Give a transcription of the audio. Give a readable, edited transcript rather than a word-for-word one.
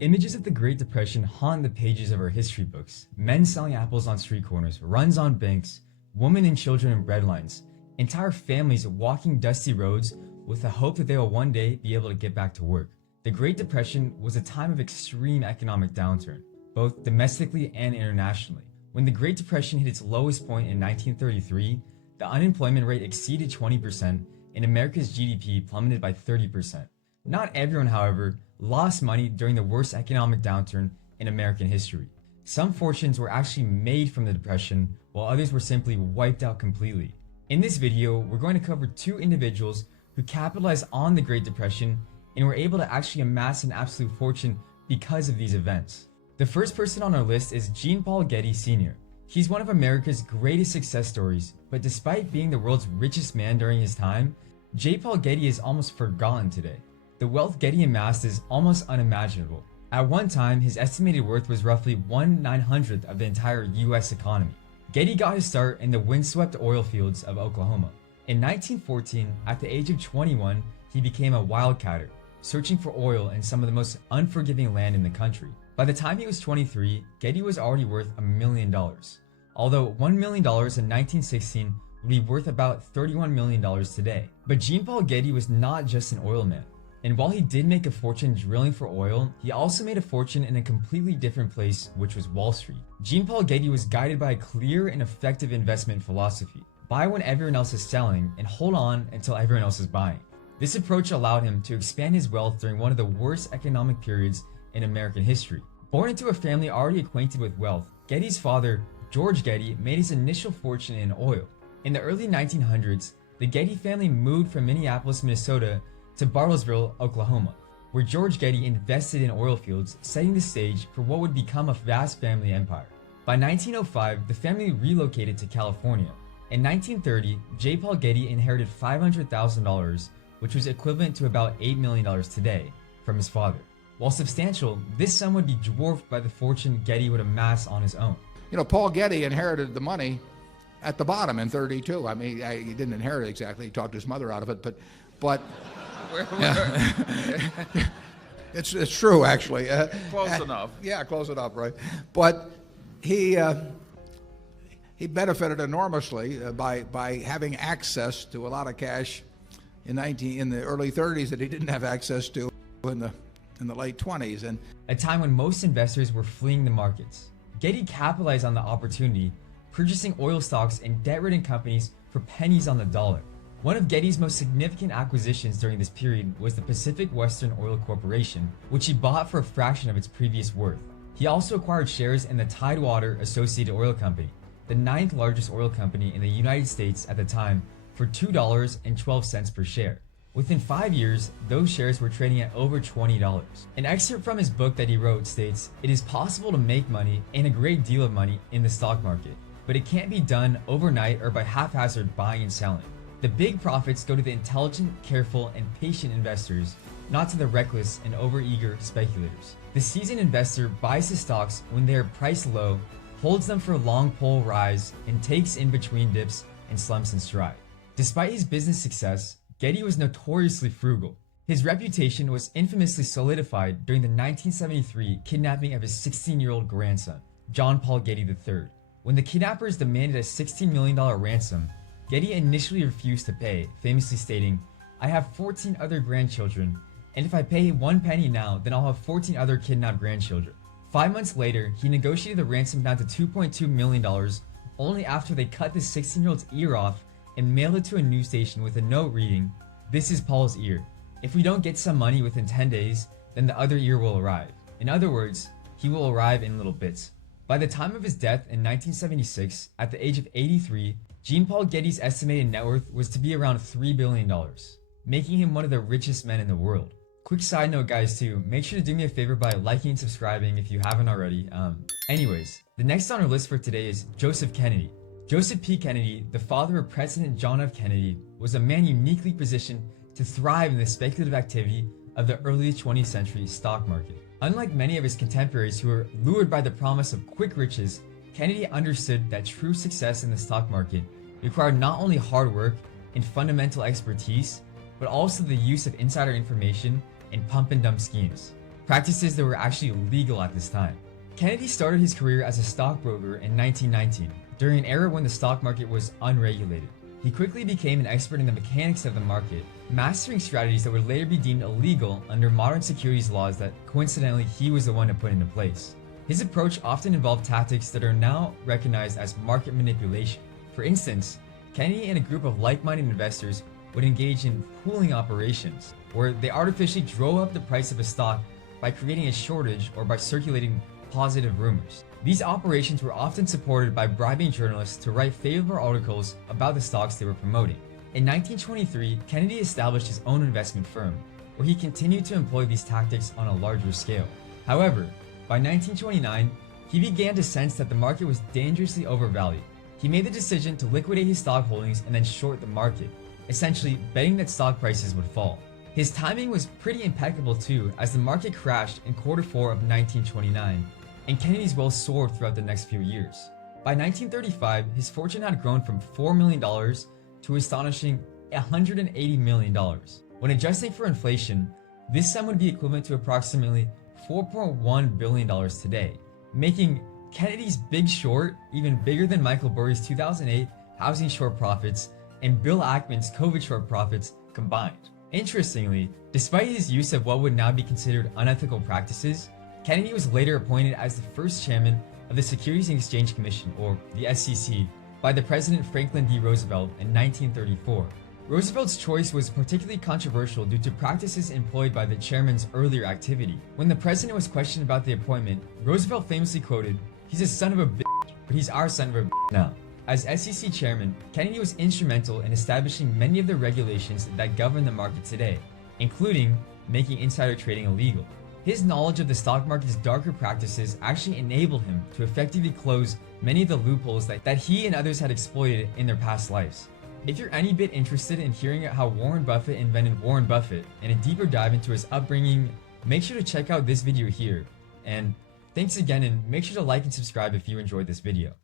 Images of the Great Depression haunt the pages of our history books. Men selling apples on street corners, runs on banks, women and children in breadlines, entire families walking dusty roads with the hope that they will one day be able to get back to work. The Great Depression was a time of extreme economic downturn, both domestically and internationally. When the Great Depression hit its lowest point in 1933, the unemployment rate exceeded 20% and America's GDP plummeted by 30%. Not everyone, however, lost money during the worst economic downturn in American history. Some fortunes were actually made from the Depression, while others were simply wiped out completely. In this video, we're going to cover two individuals who capitalized on the Great Depression and were able to actually amass an absolute fortune because of these events. The first person on our list is Jean Paul Getty Sr. He's one of America's greatest success stories, but despite being the world's richest man during his time, J. Paul Getty is almost forgotten today. The wealth Getty amassed is almost unimaginable. At one time, his estimated worth was roughly 1/900th of the entire US economy. Getty got his start in the windswept oil fields of Oklahoma. In 1914, at the age of 21, he became a wildcatter, searching for oil in some of the most unforgiving land in the country. By the time he was 23, Getty was already worth $1 million. Although $1 million in 1916 would be worth about $31 million today. But Jean Paul Getty was not just an oil man. And while he did make a fortune drilling for oil, he also made a fortune in a completely different place, which was Wall Street. Jean Paul Getty was guided by a clear and effective investment philosophy. Buy when everyone else is selling and hold on until everyone else is buying. This approach allowed him to expand his wealth during one of the worst economic periods in American history. Born into a family already acquainted with wealth, Getty's father, George Getty, made his initial fortune in oil. In the early 1900s, the Getty family moved from Minneapolis, Minnesota to Bartlesville, Oklahoma, where George Getty invested in oil fields, setting the stage for what would become a vast family empire. By 1905, the family relocated to California. In 1930, J. Paul Getty inherited $500,000, which was equivalent to about $8 million today, from his father. While substantial, this sum would be dwarfed by the fortune Getty would amass on his own. You know, Paul Getty inherited the money at the bottom in 32. I mean, he didn't inherit it exactly. He talked his mother out of it, but yeah. It's true, actually. Close enough. Yeah, close enough, right? But he benefited enormously by having access to a lot of cash in the early 30s that he didn't have access to in the late 20s. And a time when most investors were fleeing the markets. Getty capitalized on the opportunity, purchasing oil stocks and debt-ridden companies for pennies on the dollar. One of Getty's most significant acquisitions during this period was the Pacific Western Oil Corporation, which he bought for a fraction of its previous worth. He also acquired shares in the Tidewater Associated Oil Company, the 9th largest oil company in the United States at the time, for $2.12 per share. Within 5 years, those shares were trading at over $20. An excerpt from his book that he wrote states, "It is possible to make money, and a great deal of money, in the stock market, but it can't be done overnight or by haphazard buying and selling. The big profits go to the intelligent, careful, and patient investors, not to the reckless and overeager speculators. The seasoned investor buys his stocks when they are priced low, holds them for a long pole rise, and takes in between dips and slumps in stride." Despite his business success, Getty was notoriously frugal. His reputation was infamously solidified during the 1973 kidnapping of his 16-year-old grandson, John Paul Getty III. When the kidnappers demanded a $16 million ransom, Getty initially refused to pay, famously stating, "I have 14 other grandchildren, and if I pay 1 penny now, then I'll have 14 other kidnapped grandchildren." 5 months later, he negotiated the ransom down to $2.2 million, only after they cut the 16-year-old's ear off and mailed it to a news station with a note reading, "This is Paul's ear. If we don't get some money within 10 days, then the other ear will arrive. In other words, he will arrive in little bits." By the time of his death in 1976, at the age of 83, Jean Paul Getty's estimated net worth was to be around $3 billion, making him one of the richest men in the world. Quick side note, guys, too, make sure to do me a favor by liking and subscribing if you haven't already. Anyways, the next on our list for today is Joseph Kennedy. Joseph P. Kennedy, the father of President John F. Kennedy, was a man uniquely positioned to thrive in the speculative activity of the early 20th century stock market. Unlike many of his contemporaries who were lured by the promise of quick riches, Kennedy understood that true success in the stock market required not only hard work and fundamental expertise, but also the use of insider information and pump and dump schemes. practices that were actually illegal at this time. Kennedy started his career as a stockbroker in 1919, during an era when the stock market was unregulated. He quickly became an expert in the mechanics of the market, mastering strategies that would later be deemed illegal under modern securities laws that coincidentally he was the one to put into place. His approach often involved tactics that are now recognized as market manipulation. For instance, Kennedy and a group of like-minded investors would engage in pooling operations, where they artificially drove up the price of a stock by creating a shortage or by circulating positive rumors. These operations were often supported by bribing journalists to write favorable articles about the stocks they were promoting. In 1923, Kennedy established his own investment firm, where he continued to employ these tactics on a larger scale. However, by 1929, he began to sense that the market was dangerously overvalued. He made the decision to liquidate his stock holdings and then short the market, essentially betting that stock prices would fall. His timing was pretty impeccable too, as the market crashed in Q4 of 1929, and Kennedy's wealth soared throughout the next few years. By 1935, his fortune had grown from $4 million to astonishing $180 million. When adjusting for inflation, this sum would be equivalent to approximately $4.1 billion today, making Kennedy's Big Short even bigger than Michael Burry's 2008 housing short profits and Bill Ackman's COVID short profits combined. Interestingly, despite his use of what would now be considered unethical practices, Kennedy was later appointed as the first chairman of the Securities and Exchange Commission, or the SEC, by the President Franklin D. Roosevelt in 1934. Roosevelt's choice was particularly controversial due to practices employed by the chairman's earlier activity. When the president was questioned about the appointment, Roosevelt famously quoted, "He's a son of a bitch, but he's our son of a bitch now." As SEC chairman, Kennedy was instrumental in establishing many of the regulations that govern the market today, including making insider trading illegal. His knowledge of the stock market's darker practices actually enabled him to effectively close many of the loopholes that he and others had exploited in their past lives. If you're any bit interested in hearing how Warren Buffett invented Warren Buffett and a deeper dive into his upbringing, make sure to check out this video here. And thanks again, and make sure to like and subscribe if you enjoyed this video.